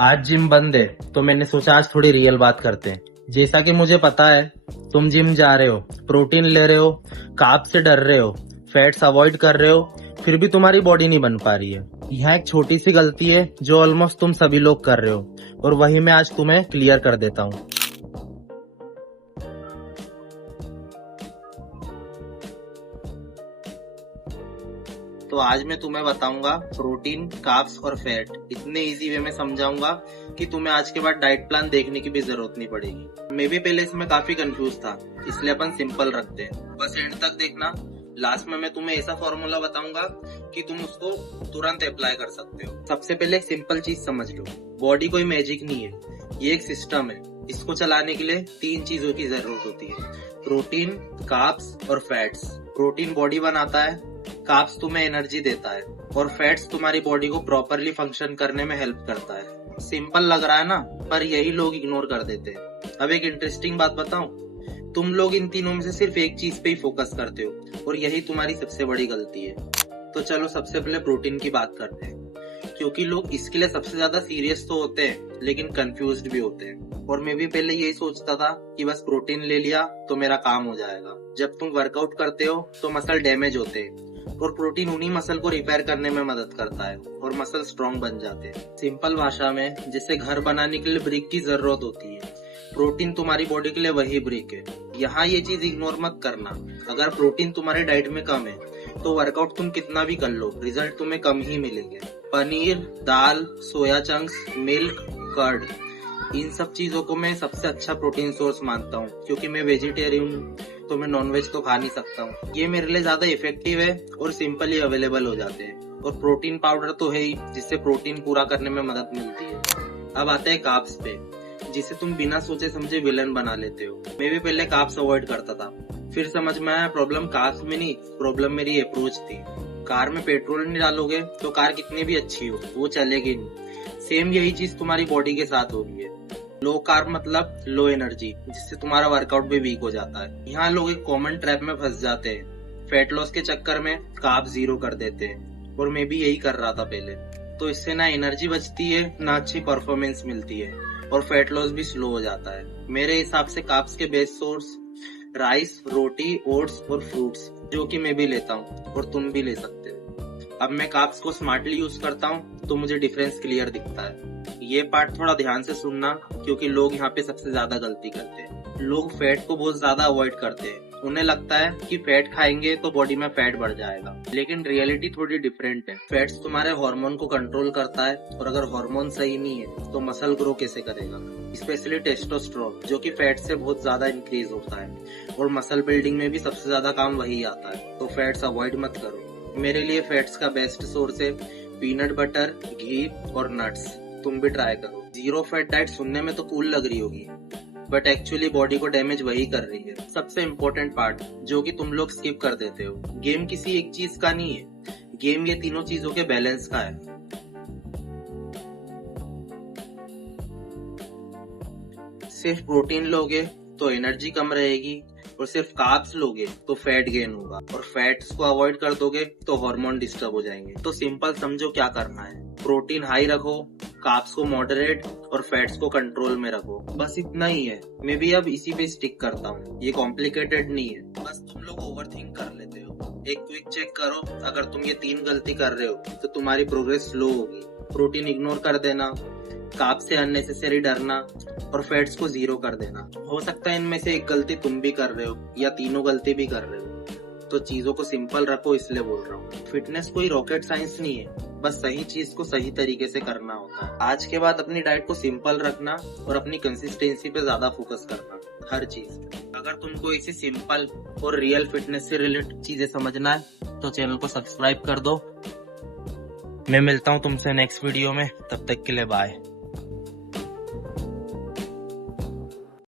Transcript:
आज जिम बंद है तो मैंने सोचा आज थोड़ी रियल बात करते हैं। जैसा कि मुझे पता है तुम जिम जा रहे हो, प्रोटीन ले रहे हो, कार्ब से डर रहे हो, फैट्स अवॉइड कर रहे हो, फिर भी तुम्हारी बॉडी नहीं बन पा रही है। यहाँ एक छोटी सी गलती है जो ऑलमोस्ट तुम सभी लोग कर रहे हो, और वही मैं आज तुम्हें क्लियर कर देता हूँ। तो आज मैं तुम्हें बताऊंगा प्रोटीन, कार्ब्स और फैट इतने इजी वे में समझाऊंगा कि तुम्हें आज के बाद डाइट प्लान देखने की भी जरूरत नहीं पड़ेगी। मैं भी पहले इसमें काफी कंफ्यूज था, इसलिए अपन सिंपल रखते हैं। बस एंड तक देखना, लास्ट में मैं तुम्हें ऐसा फॉर्मूला बताऊंगा कि तुम उसको तुरंत अप्लाई कर सकते हो। सबसे पहले एक सिंपल चीज समझ लो, बॉडी कोई मैजिक नहीं है, ये एक सिस्टम है। इसको चलाने के लिए 3 चीजों की जरूरत होती है, प्रोटीन, कार्ब्स और फैट्स। प्रोटीन बॉडी बनाता है, कार्ब्स तुम्हें एनर्जी देता है, और फैट्स तुम्हारी बॉडी को प्रॉपरली फंक्शन करने में हेल्प करता है। सिंपल लग रहा है ना, पर यही लोग इग्नोर कर देते हैं। अब एक इंटरेस्टिंग बात बताऊं, तुम लोग इन तीनों में से सिर्फ एक चीज पे ही फोकस करते हो, और यही तुम्हारी सबसे बड़ी गलती है। तो चलो सबसे पहले प्रोटीन की बात करते हैं, क्योंकि लोग इसके लिए सबसे ज्यादा सीरियस तो होते हैं लेकिन कंफ्यूज्ड भी होते हैं। और मैं भी पहले यही सोचता था कि बस प्रोटीन ले लिया तो मेरा काम हो जाएगा। जब तुम वर्कआउट करते हो तो मसल डैमेज होते हैं, और प्रोटीन उन्हीं मसल को रिपेयर करने में मदद करता है और मसल स्ट्रॉन्ग बन जाते हैं। सिंपल भाषा में, जैसे घर बनाने के लिए ब्रिक की जरूरत होती है, प्रोटीन तुम्हारी बॉडी के लिए वही ब्रिक है। यहाँ ये चीज इग्नोर मत करना, अगर प्रोटीन तुम्हारे डाइट में कम है तो वर्कआउट तुम कितना भी कर लो, रिजल्ट तुम्हें कम ही मिलेंगे। पनीर, दाल, सोया चंक्स, मिल्क, कर्ड, इन सब चीजों को मैं सबसे अच्छा प्रोटीन सोर्स मानता हूँ, क्योंकि मैं वेजिटेरियन हूँ तो मैं नॉनवेज तो खा नहीं सकता हूँ। ये मेरे लिए ज्यादा इफेक्टिव है और सिंपली अवेलेबल हो जाते हैं। और प्रोटीन पाउडर तो है ही, जिससे प्रोटीन पूरा करने में मदद मिलती है। अब आते हैं कार्ब्स पे, जिसे तुम बिना सोचे समझे विलन बना लेते हो। मैं भी पहले कार्ब्स अवॉइड करता था, फिर समझ में आया प्रॉब्लम कार्ब्स में नहीं, प्रॉब्लम मेरी अप्रोच थी। कार में पेट्रोल नहीं डालोगे तो कार कितनी भी अच्छी हो वो चलेगी नहीं। सेम यही चीज तुम्हारी बॉडी के साथ हो रही है। लो कार्ब मतलब लो एनर्जी, जिससे तुम्हारा वर्कआउट भी वीक हो जाता है। यहाँ लोग एक कॉमन ट्रैप में फंस जाते हैं, फैट लॉस के चक्कर में कार्ब 0 कर देते हैं, और मैं भी यही कर रहा था पहले। तो इससे ना एनर्जी बचती है, ना अच्छी परफॉर्मेंस मिलती है, और फैट लॉस भी स्लो हो जाता है। मेरे हिसाब से कार्ब्स के बेस्ट सोर्स राइस, रोटी, ओट्स और फ्रूट्स, जो कि मैं भी लेता हूँ और तुम भी ले सकते हो। अब मैं कार्ब्स को स्मार्टली यूज करता हूँ तो मुझे डिफरेंस क्लियर दिखता है। ये पार्ट थोड़ा ध्यान से सुनना, क्योंकि लोग यहाँ पे सबसे ज्यादा गलती करते हैं। लोग फैट को बहुत ज्यादा अवॉइड करते हैं, उन्हें लगता है कि फैट खाएंगे तो बॉडी में फैट बढ़ जाएगा, लेकिन रियलिटी थोड़ी डिफरेंट है। फैट्स तुम्हारे हार्मोन को कंट्रोल करता है, और अगर हार्मोन सही नहीं है तो मसल ग्रो कैसे करेगा, स्पेशली टेस्टोस्टेरोन, जो कि फैट से बहुत ज्यादा इंक्रीज होता है, और मसल बिल्डिंग में भी सबसे ज्यादा काम वही आता है। तो फैट्स अवॉइड मत करो। मेरे लिए फैट्स का बेस्ट सोर्स है पीनट बटर, घी और नट्स। तुम भी ट्राई करो। 0 फैट डाइट सुनने में तो कूल लग रही होगी, बट एक्चुअली बॉडी को डैमेज वही कर रही है। सबसे इम्पोर्टेंट पार्ट जो कि तुम लोग स्किप कर देते हो, गेम किसी एक चीज का नहीं है, गेम ये तीनों चीजों के बैलेंस का है। सिर्फ प्रोटीन लोगे तो एनर्जी कम रहेगी, और सिर्फ कार्ब्स लोगे तो फैट गेन होगा, और फैट्स को अवॉइड कर दोगे तो हार्मोन डिस्टर्ब हो जाएंगे। तो सिंपल समझो क्या करना है, प्रोटीन हाई रखो, कार्ब्स को मॉडरेट और फैट्स को कंट्रोल में रखो। बस इतना ही है। मैं भी अब इसी पे स्टिक करता हूँ, ये कॉम्प्लिकेटेड नहीं है, बस तुम लोग ओवरथिंक कर लेते हो। एक क्विक चेक करो, अगर तुम ये 3 गलती कर रहे हो तो तुम्हारी प्रोग्रेस स्लो होगी। प्रोटीन इग्नोर कर देना, कार्ब्स से अननेसेसरी डरना, और फैट्स को 0 कर देना। हो सकता है इनमें से एक गलती तुम भी कर रहे हो, या तीनों गलती भी कर रहे हो। तो चीजों को सिंपल रखो, इसलिए बोल रहा हूँ। फिटनेस कोई रॉकेट साइंस नहीं है, बस सही चीज को सही तरीके से करना होता है। आज के बाद अपनी डाइट को सिंपल रखना, और अपनी कंसिस्टेंसी पे ज्यादा फोकस करना हर चीज। अगर तुमको इसी सिंपल और रियल फिटनेस से रिलेटेड चीजें समझना है तो चैनल को सब्सक्राइब कर दो। मैं मिलता हूँ तुमसे नेक्स्ट वीडियो में, तब तक के लिए बाय।